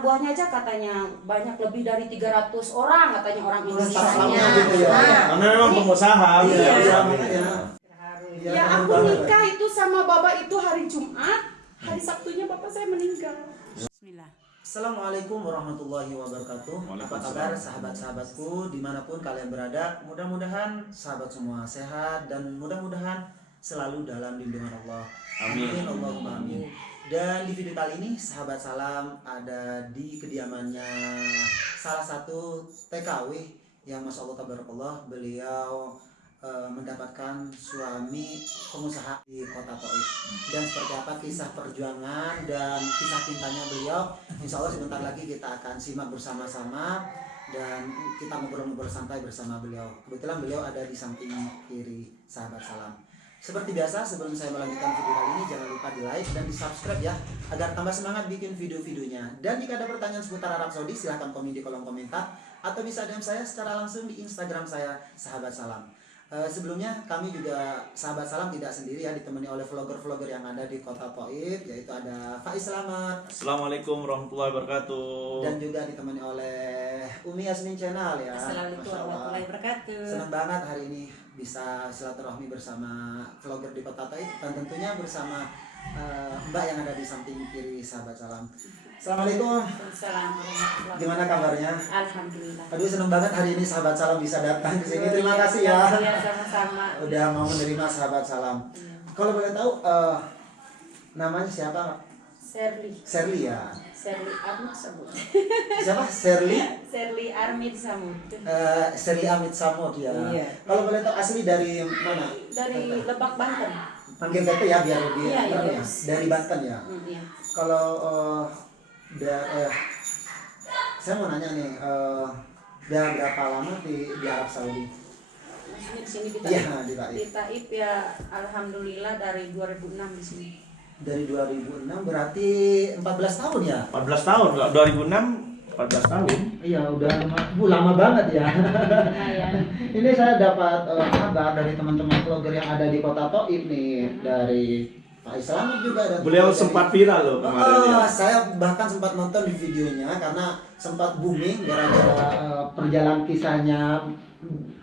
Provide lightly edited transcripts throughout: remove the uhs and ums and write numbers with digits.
anak buahnya aja katanya banyak lebih dari 300 orang katanya orang Staff-staffnya Indonesia. gitu ya. Karena memang pengusaha. Iya. Iya. Ya aku nikah itu sama bapak itu hari Jumat, hari Sabtunya bapak saya meninggal. Bismillah. Assalamualaikum warahmatullahi wabarakatuh. Apa kabar sahabat-sahabatku dimanapun kalian berada? Mudah-mudahan sahabat semua sehat dan mudah-mudahan selalu dalam lindungan Allah. Amin. Allahumma amin. Dan di video kali ini sahabat salam ada di kediamannya salah satu TKW yang masya Allah tabarakallah beliau mendapatkan suami pengusaha di kota Taif. Dan seperti apa kisah perjuangan dan kisah cintanya beliau, insya Allah sebentar lagi kita akan simak bersama-sama dan kita ngobrol-ngobrol santai bersama beliau. Kebetulan beliau ada di samping kiri sahabat salam. Seperti biasa sebelum saya melanjutkan video kali ini jangan lupa di like dan di subscribe ya, agar tambah semangat bikin video-videonya. Dan jika ada pertanyaan seputar Arab Saudi silahkan komen di kolom komentar atau bisa DM saya secara langsung di Instagram saya sahabat salam. Sebelumnya kami juga sahabat salam tidak sendiri ya, ditemani oleh vlogger-vlogger yang ada di kota Taif, yaitu ada Faiz Selamat. Assalamualaikum warahmatullahi wabarakatuh. Dan juga ditemani oleh Umi Yasmin Channel ya. Assalamualaikum warahmatullahi wabarakatuh. Senang banget hari ini bisa silaturahmi bersama vlogger di kota Taif dan tentunya bersama Mbak yang ada di samping kiri sahabat salam. Assalamualaikum. Assalamualaikum. Gimana kabarnya? Alhamdulillah. Aduh seneng banget hari ini sahabat salam bisa datang ke sini. Terima kasih ya. Iya, sama-sama. Udah mau menerima sahabat salam. Kalau boleh tahu namanya siapa? Serli. Serli ya. Serli Armid Samud. Siapa? Serli? Serli Armid Samud. Serli Amit Samud ya. Iya. Kalau boleh tahu asli dari mana? Dari Lebak, Banten. Panggil Tete ya biar lebih Iya, apa iya. ya? Dari Banten ya. Iya. Kalau saya mau nanya nih, udah berapa lama di Arab Saudi? Maksudnya di sini di Iya, Taif. di Taif. Di Taif ya alhamdulillah dari 2006 di sini. Dari 2006 berarti 14 tahun ya? 14 tahun, 2006 14 tahun. Iya, udah lama banget ya. Lumayan. Ini saya dapat kabar dari teman-teman vlogger yang ada di kota Taif nih, dari Pak Islamet juga dan Beliau dari- sempat viral loh kemarin ya. Saya bahkan sempat nonton di videonya karena sempat booming gara-gara perjalanan kisahnya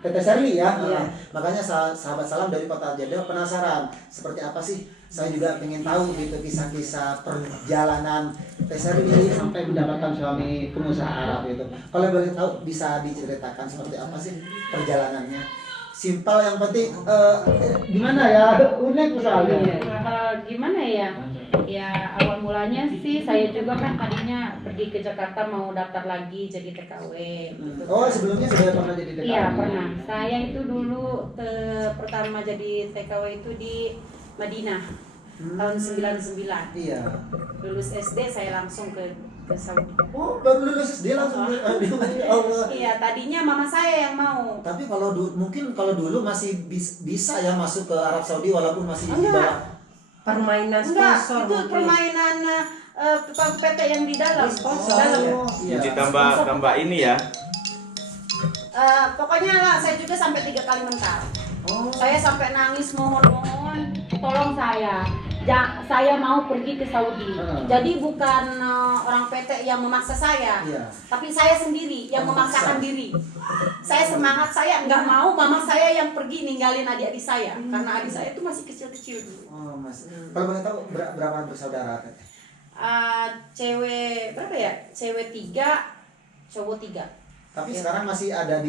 Tete Serli ya. Iya. Makanya sahabat salam dari kota Jeddah penasaran seperti apa sih. Saya juga pengen tahu gitu kisah-kisah perjalanan Tete Serli sampai mendapatkan suami pengusaha Arab itu. Kalau boleh tahu bisa diceritakan seperti apa sih perjalanannya? Simpel yang penting gimana ya, unik soalnya. Iya, kalau gimana ya? Ya awal mulanya sih saya juga kan tadinya pergi ke Jakarta mau daftar lagi jadi TKW. Gitu. Oh sebelumnya sudah pernah jadi TKW? Iya pernah. Saya itu dulu pertama jadi TKW itu di Madinah tahun 99. Iya. Lulus SD saya langsung ke Saudi. Oh baru lulus dia langsung ya Allah. Iya tadinya mama saya yang mau. Tapi kalau mungkin kalau dulu masih bisa ya masuk ke Arab Saudi walaupun masih di Enggak. bawah. Permainan Enggak, sponsor itu mungkin. permainan tukang PT yang di dalam. Sponsor. Dalam. Iya. Jadi tambah ini ya. Pokoknya lah, saya juga sampai 3 kali mental. Oh. Saya sampai nangis mohon tolong saya. Saya mau pergi ke Saudi. Jadi bukan orang PT yang memaksa saya, Iya. tapi saya sendiri yang Memaksa. memaksakan diri. Saya semangat, saya nggak mau mama saya yang pergi ninggalin adik-adik saya, karena adik saya itu masih kecil-kecil dulu. Oh Mas. Kalau boleh tahu berapa bersaudara Teteh? Cewek berapa ya? Cewek 3, cowok 3. Tapi Iya. sekarang masih ada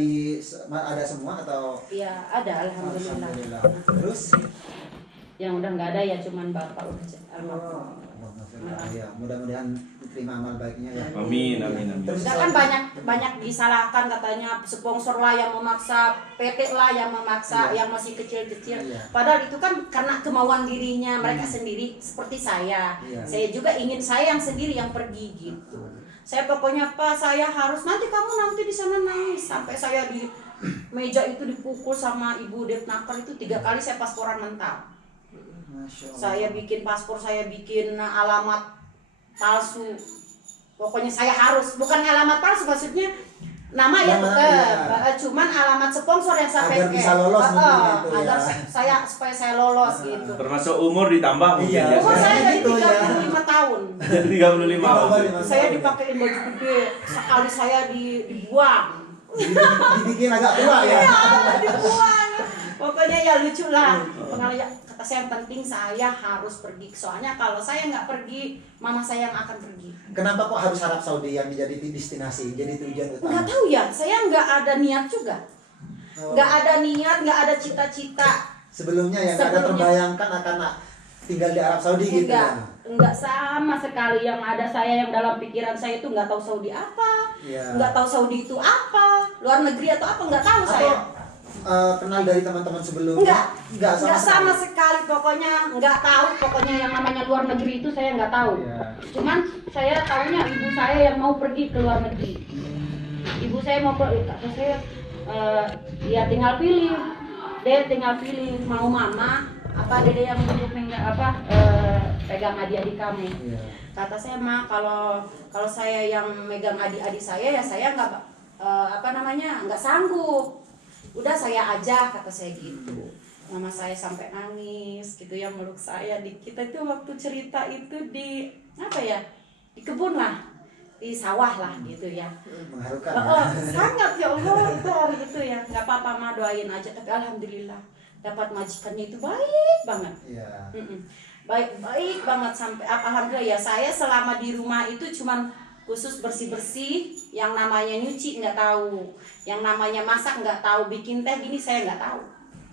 ada semua atau? Ya ada, alhamdulillah. Alhamdulillah. Terus? Yang udah nggak ada ya cuman bapak udah almarhum. Ya, mudah-mudahan diterima amal baiknya ya. Amin, amin, amin. Terus Kita kan banyak disalahkan katanya sponsor lah yang memaksa, PT lah yang memaksa, Iya. yang masih kecil-kecil. Iya. Padahal itu kan karena kemauan dirinya mereka sendiri seperti saya. Iya. Saya juga ingin saya yang sendiri yang pergi gitu. Saya pokoknya Pak saya harus nanti di sana nangis sampai saya di meja itu dipukul sama ibu Depnaker itu 3 kali saya pasporan mental. Masya Allah. Saya bikin paspor, saya bikin alamat palsu. Pokoknya saya harus, bukan alamat palsu maksudnya Nama ya Nama, tetap, iya. cuman alamat sponsor yang saya Agar pakai. bisa lolos mungkin gitu ya. Agar supaya saya lolos gitu. Termasuk umur ditambah mungkin Iya. ya. Umur saya dari Gitu ya. 35 tahun. Jadi 35 tahun. Saya dipakein baju gede, sekali saya dibuang. Dibikin agak tua ya. Iya, dibuang. Pokoknya ya lucu lah. Pengalaman kata saya yang penting saya harus pergi. Soalnya kalau saya nggak pergi, mama saya yang akan pergi. Kenapa kok harus Arab Saudi yang menjadi destinasi, jadi tujuan utama? Nggak tahu ya, saya nggak ada niat juga. Oh. Nggak ada niat, nggak ada cita-cita. Sebelumnya yang ada Sebelumnya. terbayangkan akan tinggal di Arab Saudi gitu ya. Enggak sama sekali. Yang ada saya yang dalam pikiran saya itu nggak tahu Saudi apa, Iya. nggak tahu Saudi itu apa, luar negeri atau apa nggak tahu saya. Kenal dari teman-teman sebelumnya? Enggak sama sekali. Pokoknya nggak tahu. Pokoknya yang namanya luar negeri itu saya nggak tahu. Iya. Cuman saya tahunya ibu saya yang mau pergi ke luar negeri. Ibu saya mau pergi, kata saya ya tinggal pilih. Dia tinggal pilih mau mama apa dede yang untuk pegang adik-adik kamu. Iya. Kata saya mah kalau saya yang megang adik-adik saya ya saya nggak nggak sanggup. Udah saya aja, kata saya gitu. Mama saya sampai nangis gitu ya, meluk saya. Kita itu waktu cerita itu di di kebun lah, di sawah lah gitu ya. Mengharukan. Sangat ya Allah itu hari itu ya. Nggak apa-apa mah, doain aja. Tapi alhamdulillah dapat majikannya itu baik banget. Iya. Baik banget sampai alhamdulillah ya. Saya selama di rumah itu cuman khusus bersih-bersih, yang namanya nyuci nggak tahu, yang namanya masak nggak tahu, bikin teh gini saya nggak tahu.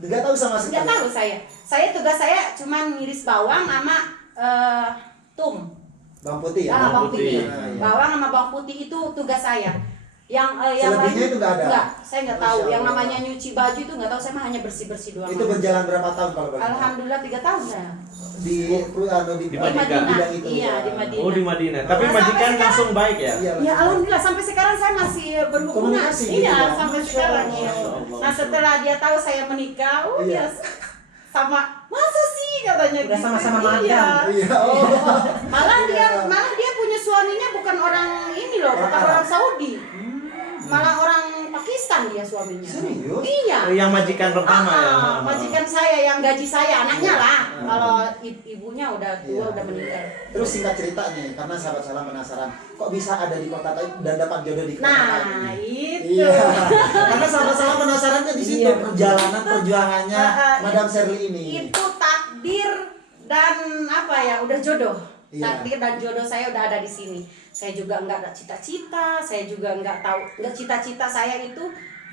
Nggak tahu sama sekali. Nggak tahu saya. Tugas saya cuman ngiris bawang sama tum. Bawang putih ya. Bawang putih. Ah, iya. Bawang sama bawang putih itu tugas saya. Yang Selebihnya itu nggak ada? Enggak, saya nggak tahu. Masya Yang Allah. namanya nyuci baju itu nggak tahu, saya mah hanya bersih-bersih doang. Itu berjalan berapa tahun kalau boleh tahu? Alhamdulillah 3 tahun saya. Di Di Madinah. bidang itu Iya, ya. di Madinah. Oh, di Madinah. Tapi Nah, sampai majikan sekarang- langsung baik ya? Iya, Ya alhamdulillah sampai sekarang saya masih berhubungan. Komunikasi gitu Iya, ya? sampai Masya sekarang Allah. ya. Masya Allah. Nah, setelah dia tahu saya menikah, Iya. dia sama masa sih katanya Udah gitu. sama-sama Iya. magang. Iya. Oh. Malah Iya. dia punya suaminya bukan orang ini loh, bukan Orang orang Saudi. Malah orang Pakistan dia suaminya. Serius? Iya. Yang majikan pertama ya? Majikan saya yang gaji saya, anaknya lah. Kalau ibunya udah tua, Iya. udah meninggal. Terus singkat cerita nih, karena sahabat salam penasaran, kok bisa ada di kota Taif dan dapat jodoh di kota Nah, Taif? itu. Iya. Karena sahabat salam penasarannya di situ Iya. perjalanan perjuangannya Madam Sherly ini. Itu takdir dan udah jodoh. Iya. Takdir dan jodoh saya udah ada di sini. Saya juga nggak ada cita-cita, saya juga nggak cita-cita saya itu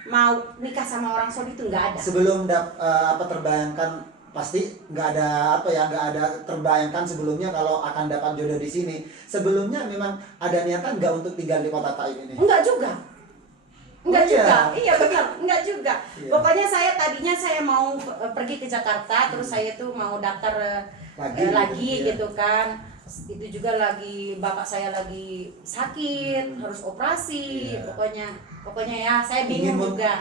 mau nikah sama orang Saudi itu nggak ada. Sebelum terbayangkan, pasti nggak ada terbayangkan sebelumnya kalau akan dapat jodoh di sini. Sebelumnya memang ada niatan nggak untuk tinggal di kota Taif ini? Enggak juga. Enggak Oh, iya? juga. Iya benar, enggak juga. Iya. Pokoknya tadinya saya mau pergi ke Jakarta, terus saya tuh mau daftar lagi iya. gitu kan. Itu juga lagi bapak saya lagi sakit, harus operasi. Iya. Pokoknya ya saya Ingin bingung juga.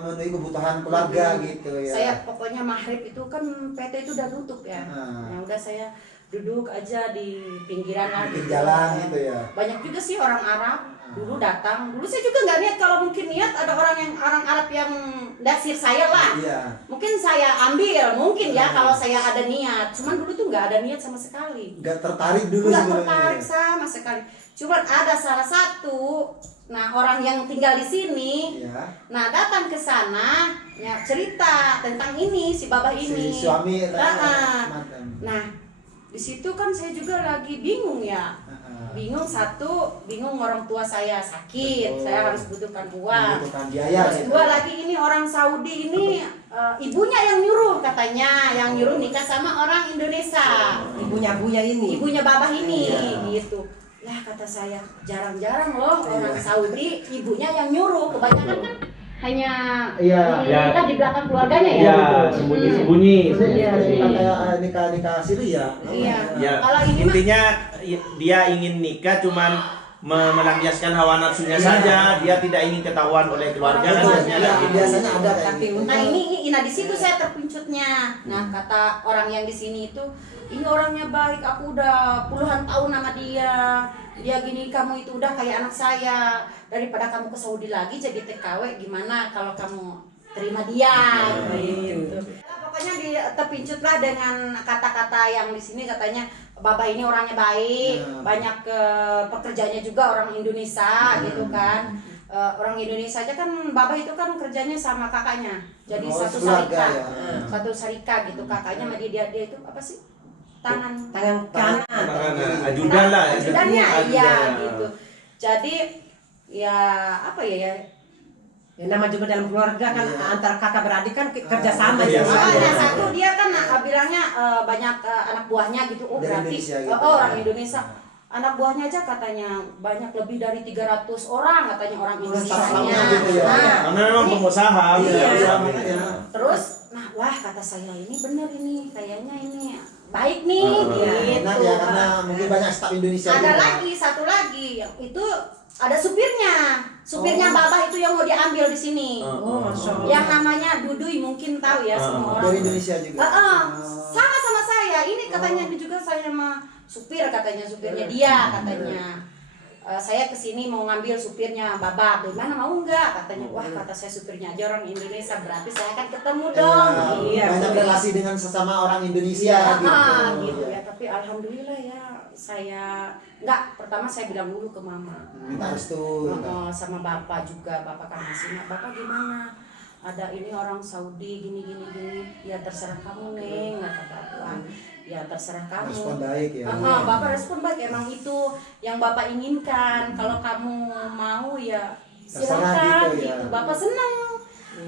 memenuhi kebutuhan keluarga gitu ya. Saya pokoknya maghrib itu kan PT itu udah tutup ya. Ah. Nah, udah saya duduk aja di pinggiran lah Pinggir jalan gitu ya. Banyak juga sih orang Arab dulu datang. Dulu saya juga nggak niat, kalau mungkin niat ada orang Arab yang dasir saya lah. Iya. Mungkin saya ambil, mungkin ya kalau saya ada niat. Cuman dulu tuh nggak ada niat sama sekali. Nggak tertarik dulu Nggak sebelumnya. tertarik sama sekali. Cuman ada salah satu, orang yang tinggal di sini. Iya. Nah datang ke sana, ya cerita tentang ini si babah ini. Si suami Nah, mantan. nah di situ kan saya juga lagi bingung ya. Bingung orang tua saya sakit, Betul. saya harus butuhkan uang. Membutuhkan biaya Terus gitu. dua lagi ini orang Saudi ini ibunya yang nyuruh katanya, yang nyuruh nikah sama orang Indonesia. Ibunya ini. Ibunya babah ini Iya. gitu. Lah kata saya, jarang-jarang loh orang Iya. Saudi ibunya yang nyuruh. Kebanyakan kan hanya Iya. nikah di belakang keluarganya ya. Iya, sembunyi-sembunyi. Iya, Nikah siri ya. Iya. Ya, Kalau ini mah intinya dia ingin nikah cuman melampiaskan hawa nafsunya saja, dia tidak ingin ketahuan oleh keluarga dan Betul, seterusnya iya, kayak gitu. biasanya ada kayak Tapi gitu. Nah ini di situ saya terpincutnya. Nah kata orang yang di sini itu, ini orangnya baik, aku udah puluhan tahun sama dia. Dia gini, kamu itu udah kayak anak saya. Daripada kamu ke Saudi lagi jadi TKW, gimana kalau kamu terima dia? Gitu. Nah, pokoknya terpincutlah dengan kata-kata yang di sini katanya, Baba ini orangnya baik, banyak pekerjaannya juga orang Indonesia gitu kan. Orang Indonesia aja kan Baba itu kan kerjanya sama kakaknya, jadi satu keluarga sarika, ya. satu sarika gitu kakaknya sama dia itu apa sih tangan kanan. Ajudan lah ya. ajudannya iya Ajudan. gitu. Jadi ya apa ya Ya, nama juga dalam keluarga kan antara kakak beradik kan kerja sama Iya, ya. sama. soalnya satu dia kan bilangnya banyak anak buahnya gitu. Oh Dari berarti Indonesia gitu, orang ya. Indonesia. Anak buahnya aja katanya banyak lebih dari 300 orang katanya orang Indonesia. Sama gitu ya. Karena memang pengusaha. Iya, ya. makanya. Terus, nah wah kata saya ini bener ini, kayaknya ini baik nih gitu. Enak ya, karena mungkin banyak staf Indonesia Ada juga. lagi satu lagi itu ada supirnya Baba itu yang mau diambil di sini. Oh, Masya Allah. Yang namanya Duduy mungkin tahu ya semua orang. Dari Indonesia juga. Sama saya. Ini katanya ini juga saya sama supir katanya supirnya dia katanya. Saya kesini mau ngambil supirnya Baba, gimana mau nggak katanya. Wah kata saya supirnya aja orang Indonesia, berarti saya akan ketemu dong. Iya, banyak relasi dengan sesama orang Indonesia Gitu ya. Tapi alhamdulillah ya saya nggak, pertama saya bilang dulu ke mama. Minta restu. Sama bapak juga, bapak kan masih bapak gimana? Ada ini orang Saudi gini. Ya terserah kamu neng, kata bapak. Ya terserah kamu. Respon baik ya. Bapak respon baik, emang itu yang bapak inginkan. Kalau kamu mau ya Terserah silakan gitu ya. gitu. Bapak senang.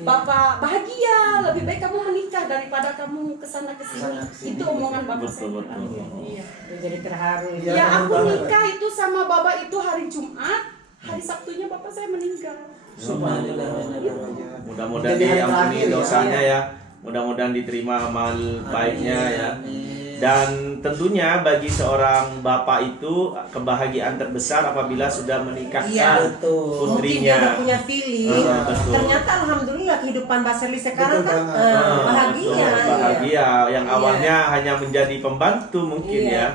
Bapak bahagia, lebih baik kamu menikah daripada kamu kesana kesini. Kesana-kesini. Itu omongan bapak Betul, saya. betul. Iya. Jadi terharu. Iya. Ya terharu aku banget, nikah itu sama bapak itu hari Jumat, hari Sabtunya bapak saya meninggal. Mudah-mudahan Jadi hari diampuni terakhir ya. dosanya ya. Mudah-mudahan diterima amal baiknya ya. Amin. Dan tentunya bagi seorang bapak itu kebahagiaan terbesar apabila sudah menikahkan Iya, betul. Mungkin dia putrinya. udah punya feeling. Betul. Ternyata alhamdulillah kehidupan Mbak Serli sekarang Betul kan banget. bahagia. Betul, bahagia yang awalnya hanya menjadi pembantu mungkin Iya. ya,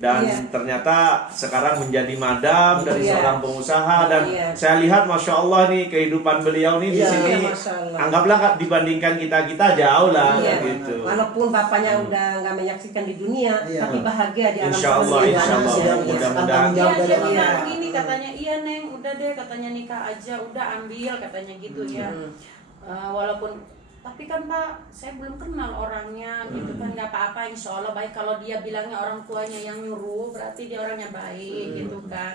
dan Iya. ternyata sekarang menjadi madam dari Iya. seorang pengusaha. Dan Iya. saya lihat masya Allah nih kehidupan beliau nih di Iya, sini, Masya Allah. anggaplah dibandingkan kita jauh lah Iya. gitu. Walaupun bapaknya udah nggak menyaksikan di dunia, Iya. tapi bahagia di alam Insya Allah, semesta. insya Allah. Sudah Mudah-mudahan. tanggung jawab Iya dari dia orang bilang tua. gini katanya, iya neng udah deh katanya nikah aja, udah ambil katanya gitu ya. Walaupun tapi kan Pak saya belum kenal orangnya gitu kan, nggak apa-apa insya Allah baik. Kalau dia bilangnya orang tuanya yang nyuruh berarti dia orangnya baik gitu kan.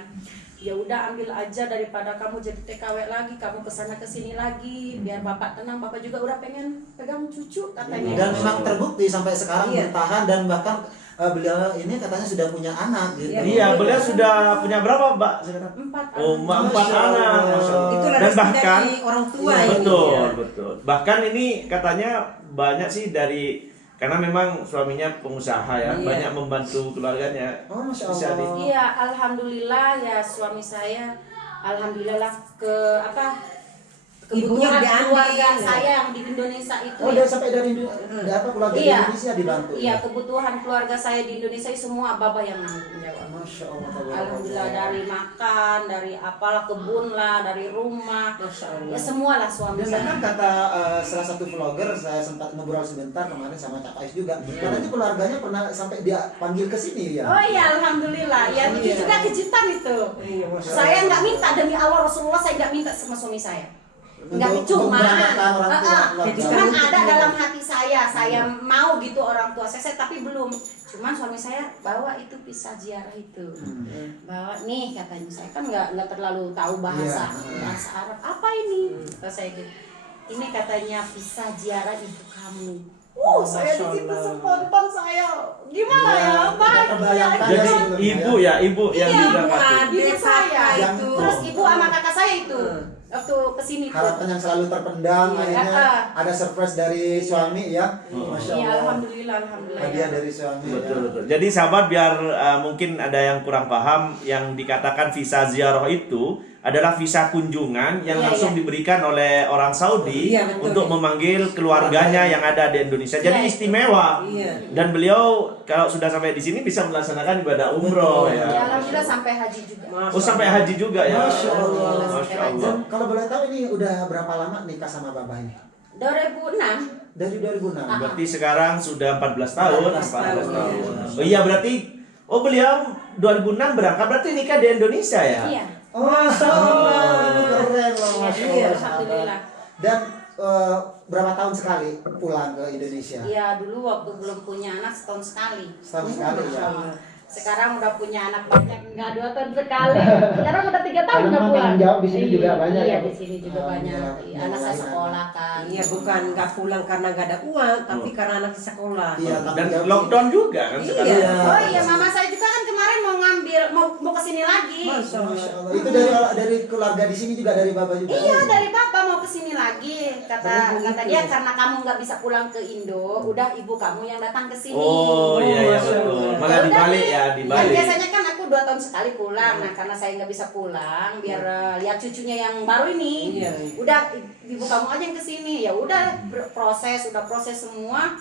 Ya udah ambil aja daripada kamu jadi TKW lagi, kamu kesana kesini lagi, biar bapak tenang. Bapak juga udah pengen pegang cucu katanya. Dan memang terbukti sampai sekarang Iya. bertahan, dan bahkan beliau ini katanya sudah punya anak gitu. Iya, beliau sudah punya berapa, Mbak? Sekarang? 4 Oh, anak. 4 anak. Masya Allah. Itulah Dan rezeki bahkan dari orang tua Iya, ini. betul, ya. betul. Bahkan ini katanya banyak sih dari, karena memang suaminya pengusaha ya, Iya. banyak membantu keluarganya. Oh, Masya Bisa Allah. di- Iya, alhamdulillah ya suami saya, alhamdulillah lah Ibunya kebutuhan diambil, keluarga ya. saya yang di Indonesia itu. Oh, ya. dia sampai dari keluarga Iya. Indonesia dibantu. Iya, kebutuhan keluarga saya di Indonesia semua Baba yang nanggung jawab. Masya Allah. Alhamdulillah dari makan, dari apalah kebun lah, dari rumah, Masya Allah. ya semua lah suami Dan saya. bahkan kata salah satu vlogger, saya sempat ngobrol sebentar kemarin sama Cak Ais juga. Katanya keluarganya pernah sampai dia panggil ke sini ya. Oh iya, alhamdulillah. Ya itu Iya. juga kejutan itu. Iya, Masya Allah. Saya nggak minta, demi Allah Rasulullah saya nggak minta sama suami saya. Nggak, Untuk cuman memberangkatkan orang tua, keluarga. cuman ada dalam hati saya mau gitu orang tua saya tapi belum. Cuman suami saya bawa itu pisah ziarah itu, bawa nih katanya. Saya kan nggak terlalu tahu bahasa Iya. bahasa Arab apa ini. Kata saya gitu, ini katanya pisah ziarah ibu kamu. Saya di situ spontan saya gimana Iya, ya, bahagia. kebayangkan. Jadi ibu ya, ibu yang Iya, diberangkati. ibu saya Yang- terus ibu sama kakak saya itu waktu kesini tuh. Harapan yang selalu terpendam, Iya, akhirnya ada surprise dari suami ya. Masya Iya, Allah. alhamdulillah Hadiah ya. dari suami. Betul ya. betul. Jadi sahabat biar mungkin ada yang kurang paham, yang dikatakan visa ziarah itu adalah visa kunjungan yang Iya, langsung iya. diberikan oleh orang Saudi Iya, betul. untuk memanggil keluarganya yang ada di Indonesia. Jadi Iya. istimewa. Iya. Dan beliau kalau sudah sampai di sini bisa melaksanakan ibadah umroh Betul. Ya, ya. alhamdulillah sampai haji juga. Oh sampai haji juga ya. Masya Allah. Masya Allah. Dan kalau boleh tahu ini udah berapa lama nikah sama Babah ini? 2006. Dari 2006. Berarti sekarang sudah 14 tahun. 14 tahun. Oh iya berarti beliau 2006 berangkat berarti nikah di Indonesia ya? Iya. Oh, Masya Allah. Keren loh, Masya Iya, Allah. alhamdulillah. Dan berapa tahun sekali pulang ke Indonesia? Iya, dulu waktu belum punya anak setahun sekali. Setahun sekali ya. Sekarang udah punya anak banyak, enggak 2 tahun sekali. Sekarang udah 3 tahun Karena udah memang pulang. tanggung jawab di sini juga banyak Iya, ya, Bu? di sini juga banyak. Iya, anak saya sekolah kan. Iya, bukan nggak pulang karena nggak ada uang, tapi karena anak di sekolah. Iya, Dan tanggung jawab. lockdown juga kan Iya. sekarang. Oh iya, mama saya juga kan kemarin mau ngambil, mau kesini lagi. Masya Masya Allah. Allah. Itu dari keluarga di sini juga, dari Bapak juga. Iya, dari papa mau kesini lagi. Kata dia karena kamu nggak bisa pulang ke Indo, udah ibu kamu yang datang ke sini. Oh iya Masya betul. Allah. Malah dibalik ya Kan dibalik. biasanya kan aku 2 tahun sekali pulang. Nah, karena saya nggak bisa pulang, biar lihat cucunya yang baru ini. Iya. Udah ibu kamu aja yang kesini. Ya udah proses semua.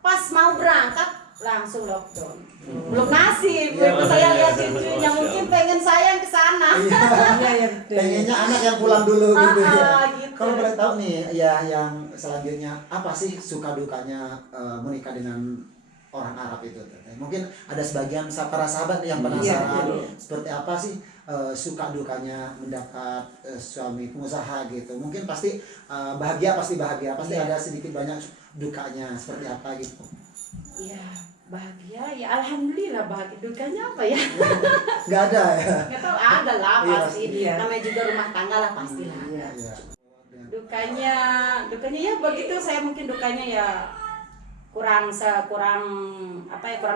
Pas mau berangkat langsung lockdown. Belum nasib. Iya, Ibu saya lihat iya, cucunya Masya mungkin pengen saya yang kesana. Iya, iya, betul. Pengennya anak yang pulang dulu gitu ya. Gitu. Kalau boleh tahu nih, ya yang selanjutnya apa sih suka dukanya menikah dengan orang Arab itu? Teteh? Mungkin ada sebagian para sahabat yang penasaran Iya. seperti apa sih suka dukanya mendapat suami pengusaha gitu. Mungkin pasti bahagia, pasti Iya. ada sedikit banyak dukanya seperti apa gitu. Iya, bahagia. Ya alhamdulillah bahagia. Dukanya apa ya? Nggak ada ya. Nggak tahu, ada lah Iya, pasti. iya. Namanya juga rumah tangga lah pastilah. Iya. Iya. Dukanya ya begitu. Saya mungkin dukanya ya kurang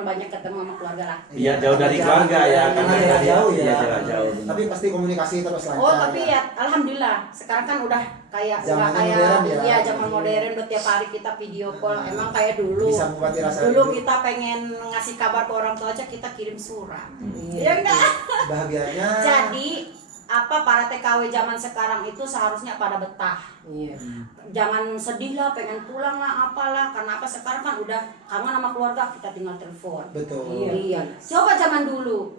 banyak ketemu sama keluarga lah. Iya jauh dari keluarga ya Karena karena jarak jauh ya. Iya, jarak jauh. Tapi pasti komunikasi terus lancar. Oh tapi ya alhamdulillah sekarang kan udah kayak Zaman nggak kayak modern ya. iya zaman modern udah tiap hari kita video call. Emang kayak dulu. Bisa mengobati rasa Dulu rindu. kita pengen ngasih kabar ke orang tua aja kita kirim surat. Iya. Ya enggak? Bahagianya. Jadi para TKW zaman sekarang itu seharusnya pada betah. Iya. Jangan sedih lah, pengen pulang lah, apalah. Karena apa sekarang kan udah kangen sama keluarga, kita tinggal telepon. Betul. Iya. Coba zaman dulu.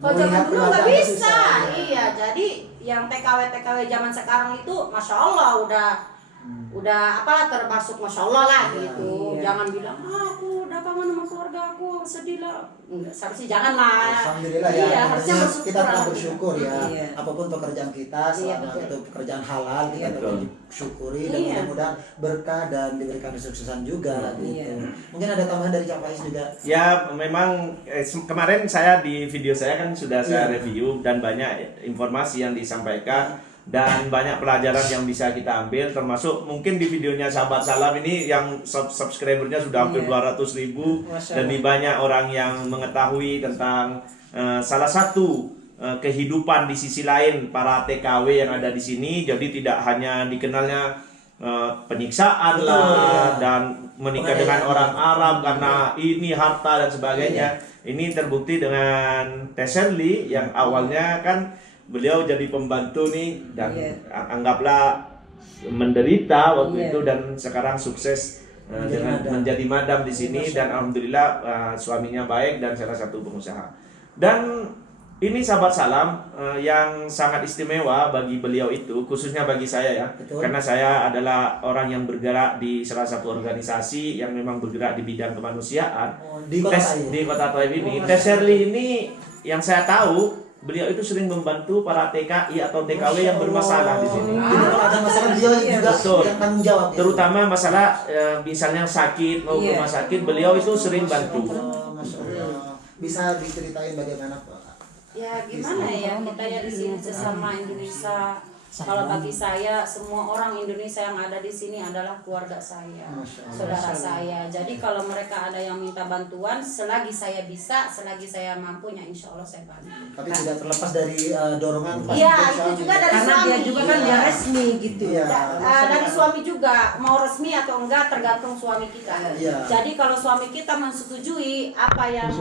Kalau Melihat zaman dulu nggak keluarga bisa. susah, ya. Iya, jadi yang TKW zaman sekarang itu, masya Allah udah apalah termasuk masya Allah lah gitu. Iya. Jangan bilang aku udah kangen sama keluarga aku, sedih lah. Enggak, seharusnya jangan lah. Alhamdulillah ya, Iya, harusnya artinya bersyukur. kita telah bersyukur ya. Iya. Apapun pekerjaan kita, Iya, selama betul. itu pekerjaan halal, kita Iya, tetap betul. syukuri dan Iya. mudah-mudahan berkah dan diberikan kesuksesan juga gitu. Iya. Mungkin ada tambahan dari Cak Faiz juga. Ya memang kemarin saya di video saya kan sudah saya Iya. review dan banyak informasi yang disampaikan dan banyak pelajaran yang bisa kita ambil termasuk mungkin di videonya Sahabat Salam ini yang subscribernya sudah hampir Iya. 200.000 Masya dan lebih banyak orang yang mengetahui tentang salah satu kehidupan di sisi lain para TKW yang ada di sini. Jadi tidak hanya dikenalnya penyiksaan Betul, lah ya. dan menikah Penganiayaan. dengan orang Arab karena ini harta dan sebagainya. Ini terbukti dengan Tesenli yang awalnya kan beliau jadi pembantu nih dan Iya. anggaplah menderita waktu Iya. itu dan sekarang sukses Menjadi madam. menjadi madam di sini dan alhamdulillah suaminya baik dan salah satu pengusaha. Dan ini Sahabat Salam yang sangat istimewa bagi beliau itu, khususnya bagi saya ya, Betul. karena saya adalah orang yang bergerak di salah satu organisasi yang memang bergerak di bidang kemanusiaan. Di kota Taif. Di kota Taif ini, Oh, Teserli ini yang saya tahu beliau itu sering membantu para TKI atau TKW yang bermasalah di sini. Jadi kalau ada masalah dia juga Betul. yang tanggung jawab. ya. Terutama masalah misalnya sakit mau ke Iya. rumah sakit, beliau itu sering bantu. Oh, Masya Allah. Bisa diceritain bagaimana Pak? Ya gimana ya kita ya di sini sesama Indonesia Kalau bagi saya, semua orang Indonesia yang ada di sini adalah keluarga saya, Masya Allah. saudara saya. Jadi kalau mereka ada yang minta bantuan, selagi saya bisa, selagi saya mampunya, insya Allah saya bantu. Tapi tidak terlepas dari dorongan pasti Iya, dari itu suami. juga dari Karena suami. dia juga kan dia resmi gitu. Iya. Dari suami juga, mau resmi atau enggak tergantung suami kita. Iya. Jadi kalau suami kita menyetujui apa yang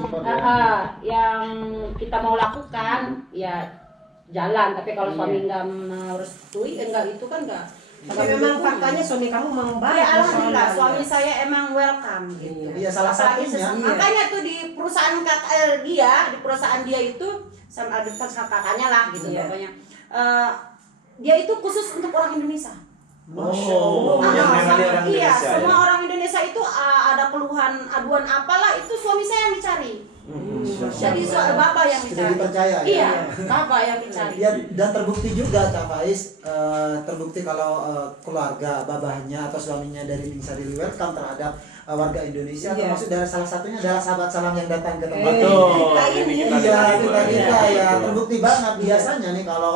kita mau lakukan, ya jalan. Tapi kalau suami enggak merestui, enggak itu kan enggak. Tapi memang faktanya suami kamu memang baik. Ya alhamdulillah, masalah. suami saya emang welcome gitu. Iya, salah Apalagi satunya. makanya tuh di perusahaan di perusahaan dia itu sama ada kakaknya lah gitu Iya. pokoknya. Dia itu khusus untuk orang Indonesia. Masya Allah. yang menangani orang Iya, Indonesia ya. semua orang Indonesia itu ada keluhan, aduan apalah itu suami saya yang dicari. Jadi bapak yang Sudah dicari. dipercaya ya. Iya, bapak yang dicari. Ya, dan terbukti juga Kak Faiz, terbukti kalau keluarga babahnya atau suaminya dari Ningsari welcome terhadap warga Indonesia, Iya. termasuk dari salah satunya adalah sahabat salam yang datang ke tempat Betul. Kita Ini ini. kita Iya, dengar. kita ya Betul. terbukti banget. Biasanya nih kalau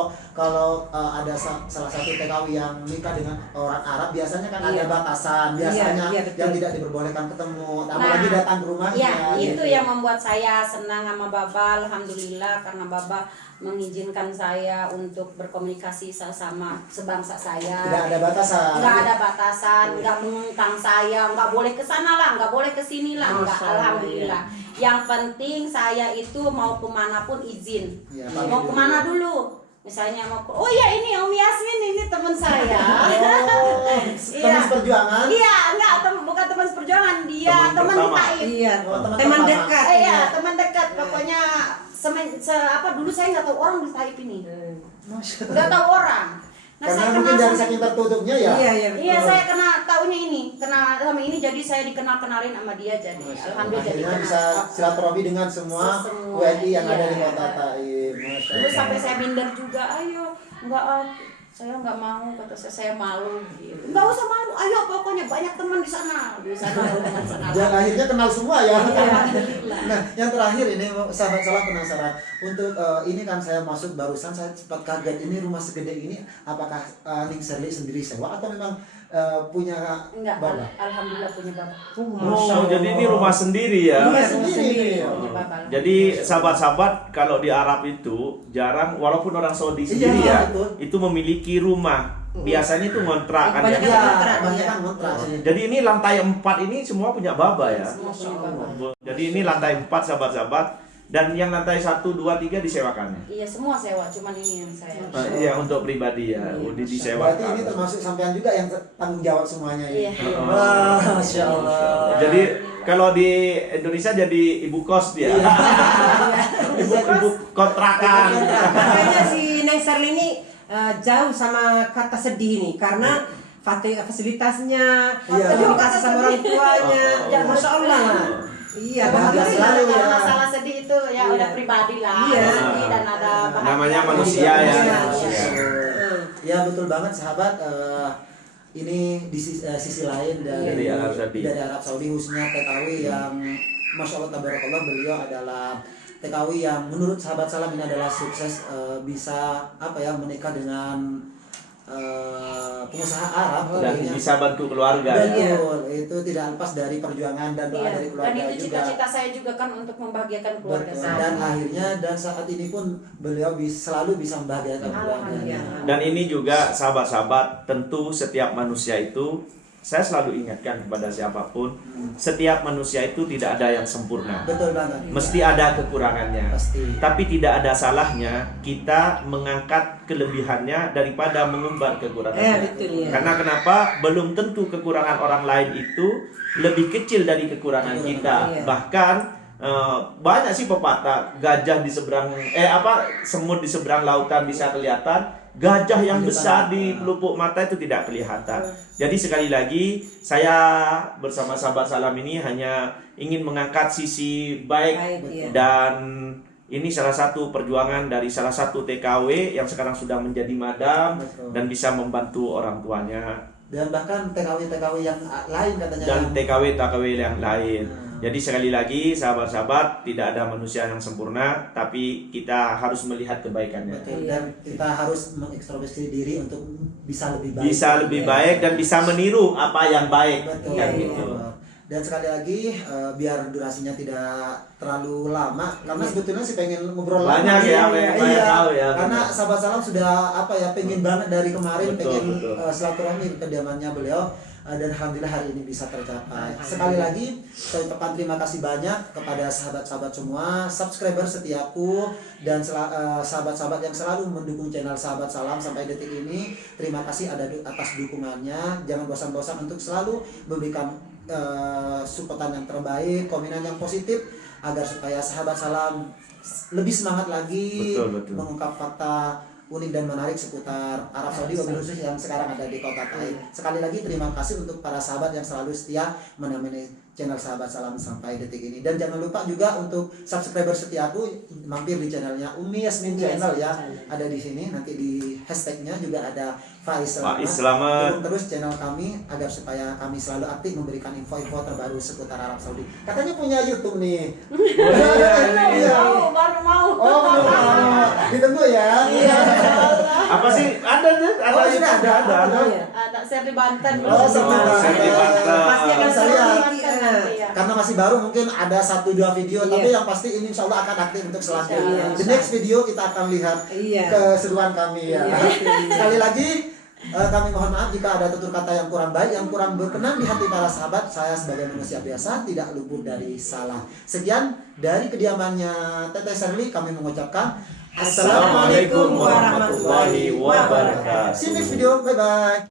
ada salah satu TKW yang nikah dengan orang Arab, biasanya kan ada Iya. batasan, biasanya Iya, betul. yang tidak diperbolehkan ketemu, apalagi datang ke rumahnya. Ya, itu gitu. yang membuat saya senang sama Baba, alhamdulillah karena Baba mengizinkan saya untuk berkomunikasi sama sebangsa saya. Tidak ada batasan. Nggak ada batasan, nggak mengungkang saya, nggak boleh ke sana lah, nggak boleh ke sini lah, nggak. Masya Allah, Alhamdulillah. Yang penting saya itu mau kemanapun izin. Iya, Mau pamit kemana dulu. dulu? Misalnya mau oh ya ini Om Yasmin, ini teman saya. Oh, teman seperjuangan. Iya, enggak, bukan teman seperjuangan, dia Teman teman pertama. Taif. Iya, Oh, teman teman pertama. dekat. Iya, teman dekat. Pokoknya dulu saya nggak tahu orang di Taif ini. Masya Nggak tahu orang. Nah, Karena saya mungkin kenal dari sama- saking tertutupnya ya. Iya, iya. Iya, betul. saya kenalnya sama ini, jadi saya dikenalin sama dia, jadi alhamdulillah jadi Akhirnya kenal. bisa silaturahmi dengan semua Semua, WNI yang ada di iya. kota Taif. Masya Dulu Allah. sampai saya minder juga, ayo, enggak saya nggak mau, kata saya malu gitu. Nggak usah malu, ayo pokoknya banyak teman di sana. Di sana ada teman sana. Dan akhirnya kenal semua ya. Alhamdulillah. Nah, yang terakhir ini sahabat salah penasaran. Untuk ini kan saya masuk barusan, saya sempat kaget, ini rumah segede ini apakah Ning Serli sendiri sewa atau memang punya Enggak, bapak? alhamdulillah punya bapak. Oh, jadi ini rumah sendiri ya. Rumah Iya, sendiri. Punya bapak. Jadi sahabat-sahabat kalau di Arab itu jarang, walaupun orang Saudi sendiri Iya, ya, betul. itu memiliki rumah. Biasanya itu ngontrak kan Banyak ya. Iya, kontrak, banyak iya. kan kontrak sini. Jadi ini lantai 4 ini semua punya baba ya. Semua punya bapak. Jadi ini lantai 4 sahabat-sahabat, dan yang lantai 1, 2, 3 disewakannya. Iya, semua sewa, cuman ini yang saya. Iya, untuk pribadi ya, Berarti disewakan. ini termasuk sampean juga yang tanggung jawab semuanya ini. Iya. Wah, Masya Allah. Jadi kalau di Indonesia jadi ibu kos dia. ibu kontrakan. Makanya si Neng Serli ini jauh sama kata sedih nih, karena fasilitasnya, Iya. terima kasih sama orang tuanya, ya Masya Allah lah. Iya, Bahagia bahagia selalu selalu. ya. Masalah sedih itu ya Iya. udah pribadi lah. Iya. Ada sedih dan ada bahagia. Namanya manusia ya. Iya. Manusia. Ya betul banget sahabat. Ini di sisi lain dari Arab Saudi. dari Arab Saudi, khususnya TKW yang Masya Allah tabarakallah, beliau adalah TKW yang menurut sahabat salam ini adalah sukses, bisa menikah dengan pengusaha Arab Dan tentunya. bisa bantu keluarga ya. Betul, itu tidak lepas dari perjuangan dan doa Iya. dari Dan keluarga itu juga. cita-cita saya juga kan untuk membahagiakan keluarga Betul. saya. Dan akhirnya dan saat ini pun beliau selalu bisa membahagiakan keluarganya. Alhamdulillah. Dan ini juga sahabat-sahabat, tentu setiap manusia itu, saya selalu ingatkan kepada siapapun, setiap manusia itu tidak ada yang sempurna. Betul banget. Mesti ada kekurangannya. Pasti. Tapi tidak ada salahnya kita mengangkat kelebihannya daripada mengumbar kekurangannya. Betul ya. Karena kenapa? Belum tentu kekurangan orang lain itu lebih kecil dari kekurangan kita. Iya. Bahkan banyak sih pepatah, gajah di seberang semut di seberang lautan bisa kelihatan, gajah yang besar di pelupuk mata itu tidak kelihatan. Jadi sekali lagi saya bersama sahabat salam ini hanya ingin mengangkat sisi baik, Iya. dan ini salah satu perjuangan dari salah satu TKW yang sekarang sudah menjadi madam Betul. dan bisa membantu orang tuanya, Dan bahkan TKW-TKW yang lain katanya dan yang TKW yang lain. Jadi sekali lagi sahabat-sahabat, tidak ada manusia yang sempurna, tapi kita harus melihat kebaikannya. Betul. Dan kita harus mengekstroversi diri untuk bisa lebih baik. Bisa lebih baik dan bisa meniru apa yang baik. Betul. Kan Iya, gitu. Dan sekali lagi biar durasinya tidak terlalu lama, karena sebetulnya sih pengen ngobrol Banyak lama. ya, banyak tahu ya, Karena benar. sahabat salam sudah pengen banget dari kemarin, Betul, pengen betul. silaturahmi ke kediamannya beliau. Dan alhamdulillah hari ini bisa tercapai. Sekali lagi saya ucapkan terima kasih banyak kepada sahabat-sahabat semua, subscriber setiaku dan sahabat-sahabat yang selalu mendukung channel Sahabat Salam sampai detik ini. Terima kasih atas dukungannya. Jangan bosan-bosan untuk selalu memberikan supportan yang terbaik, komenan yang positif agar supaya Sahabat Salam lebih semangat lagi Betul. mengungkap fakta unik dan menarik seputar Arab Saudi, wabil khusus yang sekarang ada di kota Taif. Sekali lagi terima kasih untuk para sahabat yang selalu setia menemani channel Sahabat Salam sampai detik ini. Dan jangan lupa juga untuk subscriber setiaku mampir di channelnya Umi Yasmin Channel ya. Ada di sini, nanti di hashtagnya juga ada Faiz Selamat. Dukung terus channel kami agar supaya kami selalu aktif memberikan info-info terbaru seputar Arab Saudi. Katanya punya YouTube nih. Iya. Baru mau. Oh, belum. Ditunggu ya. Iya. Apa sih? Ada. Oh, sudah ada. Ada share di Banten. Oh, share di Banten. Share di Banten. Pasti akan Bisa share di lihat. Banten nanti ya. Karena masih baru mungkin ada 1-2 video, Iya. tapi yang pasti ini insya Allah akan aktif untuk selanjutnya. Iya. The next video kita akan lihat Iya. keseruan kami ya. Iya. Sekali lagi kami mohon maaf jika ada tutur kata yang kurang baik, yang kurang berkenan di hati para sahabat. Saya sebagai manusia biasa tidak luput dari salah. Sekian dari kediamannya Teteh Sherly, kami mengucapkan Assalamualaikum warahmatullahi wabarakatuh. See you next video, bye bye.